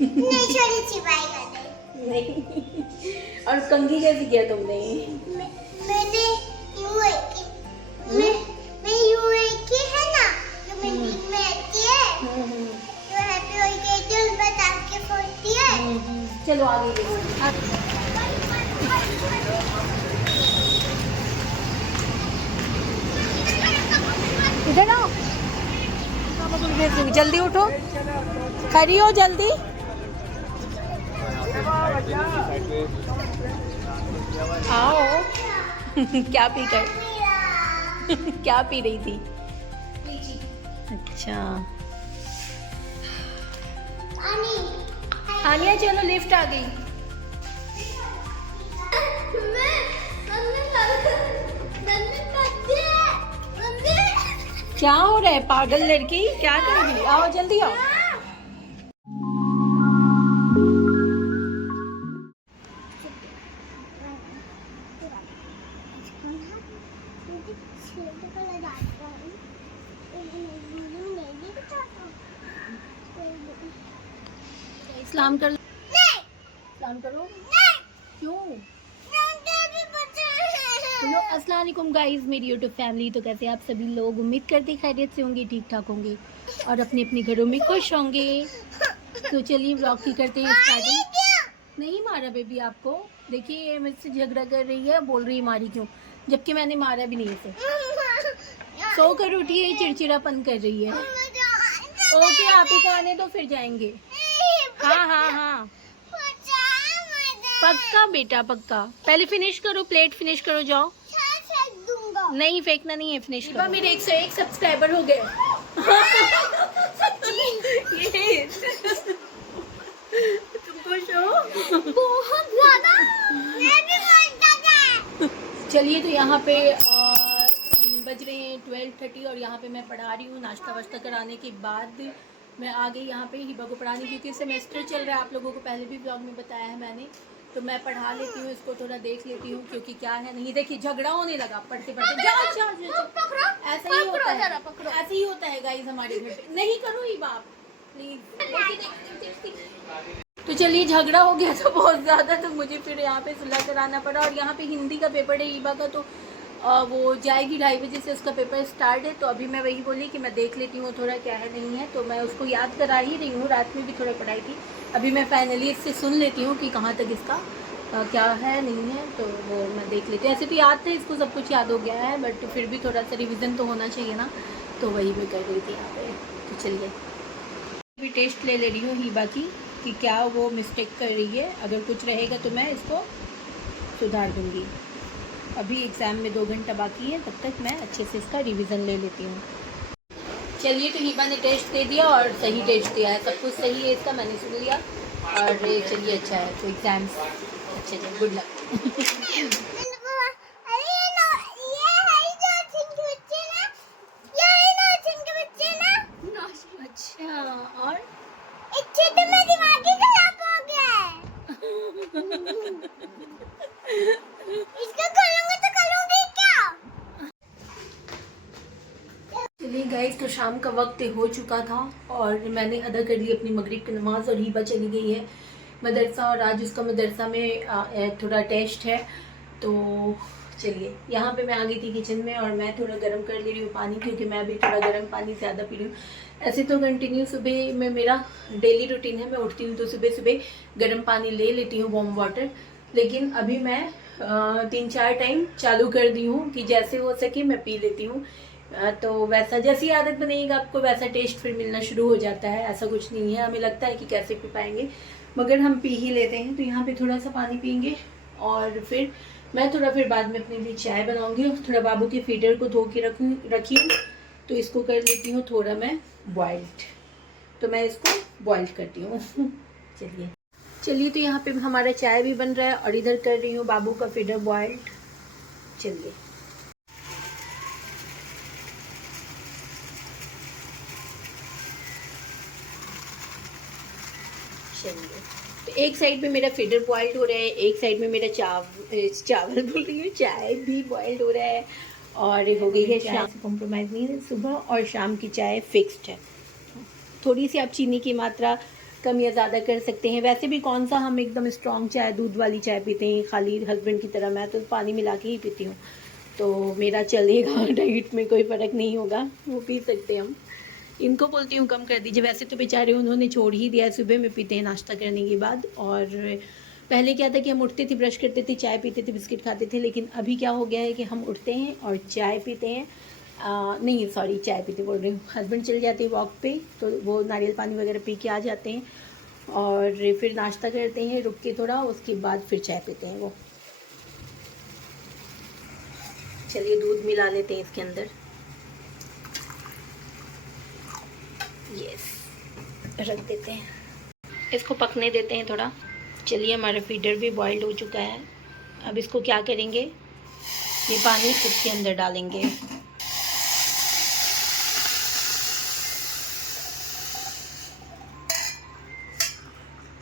नहीं छोटी चिपाई कर दे। नहीं। और कंघी कैसे किया तुमने? मैंने यूं एक मैं यूं एक की है ना जो मेरी में आती है जो हैप्पी होई गई थी उस पर ताक के फोड़ती है। चलो आगे देखो। इधर आओ, जल्दी उठो, खड़ी हो जल्दी। आओ। क्या पी कर क्या पी रही थी? अच्छा आनिया, चलो लिफ्ट आ गई। क्या हो रहा है पागल लड़की, क्या कर रही? आओ जल्दी आओ। सलाम कर, सलाम करो। क्यों? हेलो अस्सलाम वालेकुम गाइस, मेरी यूट्यूब फैमिली। तो कैसे आप सभी लोग? उम्मीद करते खैरियत से होंगे, ठीक ठाक होंगे और अपने अपने घरों में खुश होंगे। तो चलिए व्लॉग की करते हैं स्टार्टिंग। नहीं मारा बेबी आपको, देखिए ये मुझसे झगड़ा कर रही है, बोल रही है मारी क्यों, जबकि मैंने मारा भी नहीं है इसे। सो कर उठी है, चिड़चिड़ापन कर रही है। ओके आप ही का आने दो फिर जाएंगे। हाँ हाँ हाँ पक्का बेटा पक्का। पहले फिनिश करो, प्लेट फिनिश करो, जाओ। नहीं फेंकना नहीं है, फिनिश करो। मेरे 101 सब्सक्राइबर हो गए। तुम खुश हो? बहुत ज्यादा। मैं भी बहुत ज्यादा। चलिए तो यहाँ पे बज रहे हैं 12:30 और यहाँ पे मैं पढ़ा रही हूँ। नाश्ता वाश्ता कराने के बाद मैं आ गई यहाँ पे हिबा को पढ़ाने, क्योंकि सेमेस्टर चल रहा है। आप लोगों को पहले भी ब्लॉग में बताया है मैंने। तो मैं पढ़ा लेती हूँ, इसको थोड़ा देख लेती हूँ, क्योंकि क्या है नहीं देखिए झगड़ा होने लगा पढ़ते पढ़ते। जाओ ऐसा ही होता है, ऐसे ही होता है गाइस हमारे घर पे। नहीं करो ही बाप प्लीज। तो चलिए झगड़ा हो गया था बहुत ज़्यादा, तो मुझे फिर यहाँ पे सुलह कराना पड़ा। और यहाँ पे हिंदी का पेपर है ईबा का, तो वो जाएगी 2:30 बजे से, उसका पेपर स्टार्ट है। तो अभी मैं वही बोली कि मैं देख लेती हूँ थोड़ा क्या है नहीं है, तो मैं उसको याद करा ही रही हूँ। रात में भी थोड़ा पढ़ाई थी, अभी मैं फाइनली इससे सुन लेती हूँ कि कहाँ तक इसका क्या है नहीं है, तो वो मैं देख लेती हूँ। ऐसे तो याद था, इसको सब कुछ याद हो गया है, बट फिर भी थोड़ा सा रिविज़न तो होना चाहिए ना, तो वही मैं कर रही थी यहाँ पे। तो चलिए अभी टेस्ट ले रही हूँ हीबा की कि क्या वो मिस्टेक कर रही है। अगर कुछ रहेगा तो मैं इसको सुधार दूँगी। अभी एग्ज़ाम में 2 घंटा बाकी है, तब तक मैं अच्छे से इसका रिवीजन ले लेती हूँ। चलिए तो हीबा ने टेस्ट दे दिया और सही टेस्ट दिया है, सब कुछ सही है इसका, मैंने सुन लिया। और चलिए अच्छा है, तो एग्ज़ाम्स अच्छे से, गुड लक। अच्छा और चलिए गाइस, तो शाम का वक्त हो चुका था और मैंने अदा कर ली अपनी मगरिब की नमाज और हीबा चली गई है मदरसा। और आज उसका मदरसा में थोड़ा टेस्ट है। तो चलिए यहाँ पे मैं आ गई थी किचन में और मैं थोड़ा गर्म कर ले रही हूँ पानी, क्योंकि मैं अभी थोड़ा गर्म पानी ज़्यादा पी रही हूँ। ऐसे तो कंटिन्यू सुबह में मेरा डेली रूटीन है, मैं उठती हूँ तो सुबह सुबह गर्म पानी ले लेती हूँ, वार्म वाटर। लेकिन अभी मैं 3-4 टाइम चालू कर दी हूँ कि जैसे हो सके मैं पी लेती हूँ। तो वैसा जैसी आदत बनेगी आपको वैसा टेस्ट फिर मिलना शुरू हो जाता है। ऐसा कुछ नहीं है, हमें लगता है कि कैसे पी पाएंगे, मगर हम पी ही लेते हैं। तो यहाँ पे थोड़ा सा पानी पियेंगे और फिर मैं थोड़ा फिर बाद में अपने लिए चाय बनाऊंगी। थोड़ा बाबू के फीडर को धो के रखी हूँ, तो इसको कर लेती हूँ थोड़ा मैं बॉइल्ड। तो मैं इसको बॉइल्ड करती हूँ। चलिए तो यहाँ पे हमारा चाय भी बन रहा है और इधर कर रही हूँ बाबू का फीडर बॉइल्ड। चलिए तो एक साइड पे मेरा फीडर बॉइल्ड हो रहा है, एक साइड में मेरा चावल बोल रही हूँ, चाय भी बॉइल्ड हो रहा है। और हो गई है शाम से कॉम्प्रोमाइज़ नहीं है, सुबह और शाम की चाय फिक्स्ड है। थोड़ी सी आप चीनी की मात्रा कम या ज़्यादा कर सकते हैं। वैसे भी कौन सा हम एकदम स्ट्रॉन्ग चाय, दूध वाली चाय पीते हैं खाली हस्बैंड की तरह, मैं तो पानी मिला के ही पीती हूँ, तो मेरा चलेगा, डाइट में कोई फ़र्क नहीं होगा, वो पी सकते हैं हम। इनको बोलती हूँ कम कर दीजिए, वैसे तो बेचारे उन्होंने छोड़ ही दिया है, सुबह में पीते हैं नाश्ता करने के बाद। और पहले क्या था कि हम उठते थे, ब्रश करते थे, चाय पीते थे, बिस्किट खाते थे, लेकिन अभी क्या हो गया है कि हम उठते हैं और चाय पीते हैं, नहीं सॉरी चाय पीते बोल रही हूँ, हस्बैंड चले जाते हैं वॉक पे, तो वो नारियल पानी वगैरह पी के आ जाते हैं और फिर नाश्ता करते हैं रुक के थोड़ा, उसके बाद फिर चाय पीते हैं वो। चलिए दूध मिला लेते हैं इसके अंदर, यस, रख देते हैं, इसको पकने देते हैं थोड़ा। चलिए हमारा फीडर भी बॉइल्ड हो चुका है। अब इसको क्या करेंगे, ये पानी इसके अंदर डालेंगे।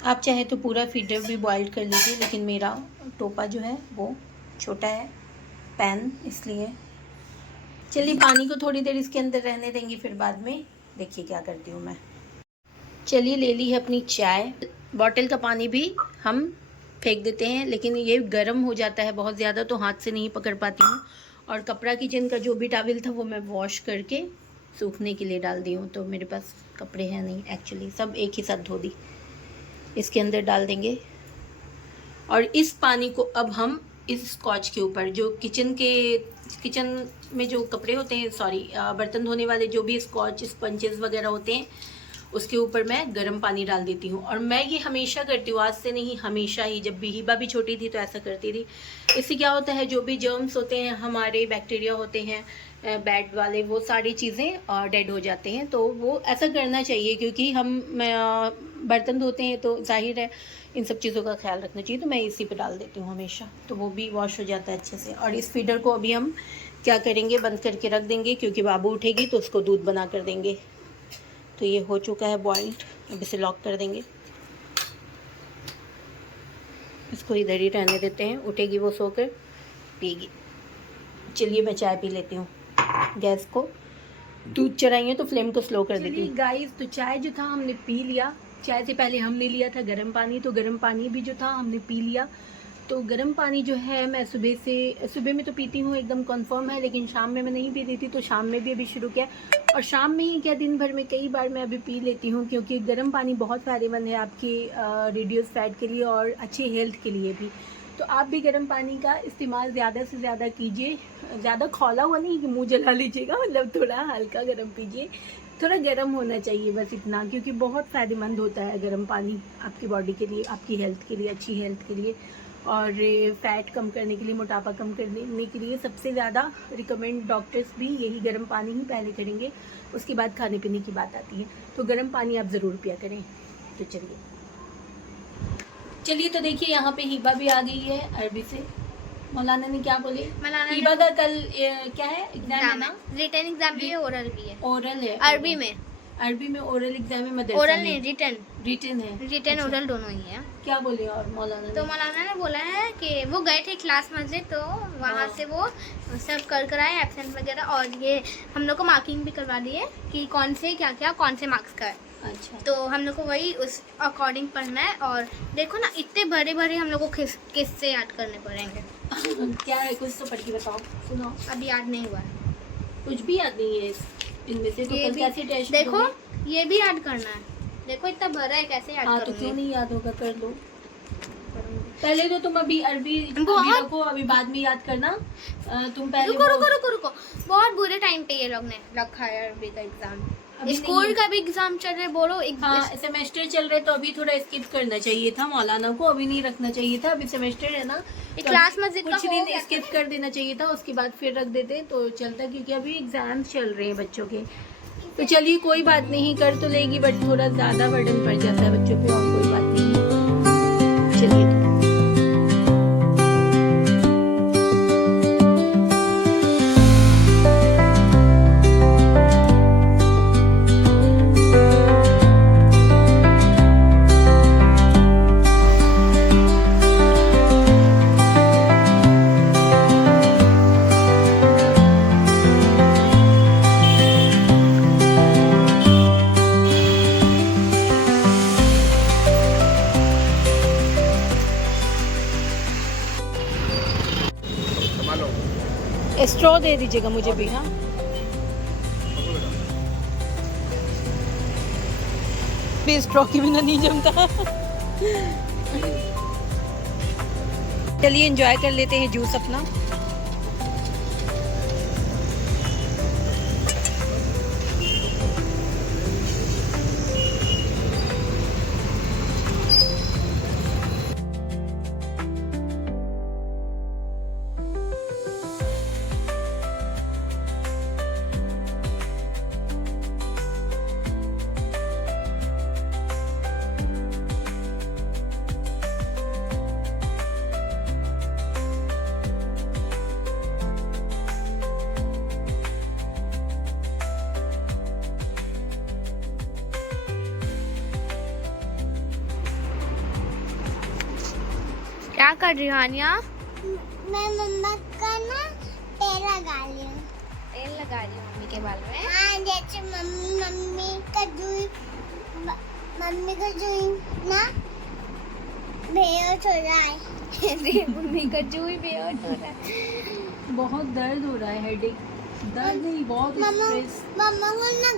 आप चाहे तो पूरा फीडर भी बॉइल्ड कर लीजिए, लेकिन मेरा टोपा जो है वो छोटा है पैन, इसलिए। चलिए पानी को थोड़ी देर इसके अंदर रहने देंगे, फिर बाद में देखिए क्या करती हूँ मैं। चलिए ले ली है अपनी चाय, बॉटल का पानी भी हम फेंक देते हैं, लेकिन ये गर्म हो जाता है बहुत ज़्यादा, तो हाथ से नहीं पकड़ पाती हूँ। और कपड़ा किचन का जो भी टॉवल था वो मैं वॉश करके सूखने के लिए डाल दी हूँ, तो मेरे पास कपड़े हैं नहीं एक्चुअली, सब एक ही साथ धो दी। इसके अंदर डाल देंगे और इस पानी को अब हम इस स्कॉच के ऊपर, जो किचन में जो कपड़े होते हैं, सॉरी बर्तन धोने वाले जो भी स्कॉच स्पंजेस वगैरह होते हैं, उसके ऊपर मैं गर्म पानी डाल देती हूँ। और मैं ये हमेशा करती हूँ, आज से नहीं हमेशा ही, जब भी हिबा भी छोटी थी तो ऐसा करती थी। इससे क्या होता है, जो भी जर्म्स होते हैं हमारे, बैक्टीरिया होते हैं बैड वाले, वो सारी चीज़ें डेड हो जाते हैं। तो वो ऐसा करना चाहिए, क्योंकि हम बर्तन धोते हैं तो जाहिर है इन सब चीज़ों का ख्याल रखना चाहिए। तो मैं इसी पे डाल देती हूँ हमेशा, तो वो भी वॉश हो जाता है अच्छे से। और इस फीडर को अभी हम क्या करेंगे, बंद करके रख देंगे, क्योंकि बाबू उठेगी तो उसको दूध बना कर देंगे। तो ये हो चुका है बॉइल्ड, अब इसे लॉक कर देंगे, इसको इधर ही रहने देते हैं, उठेगी वो सोकर पिएगी। चलिए मैं चाय पी लेती हूँ। गैस को दूध चढ़ाई है तो फ्लेम को स्लो कर देती हूँ गाइस। तो चाय जो था हमने पी लिया, चाय से पहले हमने लिया था गर्म पानी, तो गर्म पानी भी जो था हमने पी लिया। तो गर्म पानी जो है मैं सुबह में तो पीती हूँ एकदम कंफर्म है, लेकिन शाम में मैं नहीं पीती थी, तो शाम में भी अभी शुरू किया। और शाम में ही क्या, दिन भर में कई बार मैं अभी पी लेती हूँ, क्योंकि गर्म पानी बहुत फ़ायदेमंद है आपके रिड्यूस फैट के लिए और अच्छी हेल्थ के लिए भी। तो आप भी गर्म पानी का इस्तेमाल ज़्यादा से ज़्यादा कीजिए, ज़्यादा खौला हुआ नहीं कि मुँह जला लीजिएगा, मतलब थोड़ा हल्का गर्म पीजिए, थोड़ा गर्म होना चाहिए बस इतना, क्योंकि बहुत फ़ायदेमंद होता है गर्म पानी आपकी बॉडी के लिए, आपकी हेल्थ के लिए, अच्छी हेल्थ के लिए, और फैट कम करने के लिए, मोटापा कम करने के लिए सबसे ज़्यादा रिकमेंड डॉक्टर्स भी यही गर्म पानी ही पहले करेंगे, उसके बाद खाने पीने की बात आती है। तो गर्म पानी आप ज़रूर पिया करें। तो चलिए तो देखिए यहाँ पे हिबा भी आ गई है अरबी से। मौलाना ने क्या बोले, हिबा का कल क्या है एग्जाम है ना, रिटन एग्जाम भी है, ओरल भी है। ओरल है, अरबी में ओरल एग्जाम है, मदरसा ओरल में नहीं, रिटन है, रिटन ओरल दोनों ही है। क्या बोले और मौलाना तो मौलाना ने बोला है कि वो गए थे क्लास मस्जिद, तो वहाँ से वो सब कर आए एब्सेंट वगैरह, और ये हम लोग को मार्किंग भी करवा दी है कि कौन से कौन से मार्क्स का है। अच्छा, तो हम लोग को वही उस अकॉर्डिंग पढ़ना है। और देखो ना, इतने बड़े बड़े हम लोग को किस से याद करने पड़ेंगे। क्या है, कुछ तो पढ़ के बताओ, सुनो। अभी याद नहीं हुआ है, कुछ भी याद नहीं है इनमें से, तो कल कैसे टेस्ट देखो ये भी याद करना है, देखो इतना भरा है, कैसे याद हाँ, करूंगी? तो क्यों नहीं याद होगा, कर लो पहले। तो तुम अभी अरबी रखो, अभी बाद में याद करना। तुम पहले रुको, बहुत बुरे टाइम पे ये लोग ने रखा है अरबी का एग्जाम। स्कूल का भी एग्जाम चल रहा है, बोलो हाँ सेमेस्टर चल रहे, तो अभी थोड़ा स्किप करना चाहिए था मौलाना को, अभी नहीं रखना चाहिए था, अभी सेमेस्टर है ना, तो क्लास मस्जिद का कुछ दिन स्किप कर देना चाहिए था, उसके बाद फिर रख देते तो चलता, क्योंकि अभी एग्जाम चल रहे हैं बच्चों के। तो चलिए कोई बात नहीं, कर तो लेगी, बट थोड़ा ज़्यादा बर्डन पड़ जाता है बच्चों पे, और कोई बात नहीं है। चलिए स्ट्रॉ दे दीजिएगा मुझे भी। हाँ भी स्ट्रॉ के बिना नहीं जमता। चलिए एंजॉय कर लेते हैं जूस अपना। क्या कर रही हो आनिया? मैं मम्मा का ना तेल लगा रही हूँ। तेल लगा रही हूँ मम्मी के बाल में। हाँ, जैसे मम्मी का जुई ना बेहोश हो रहा है। मम्मी का जुई बेहोश हो रहा है। बहुत दर्द हो रहा है, हेडेक। दर्द नहीं, बहुत स्ट्रेस। मम्मा को ना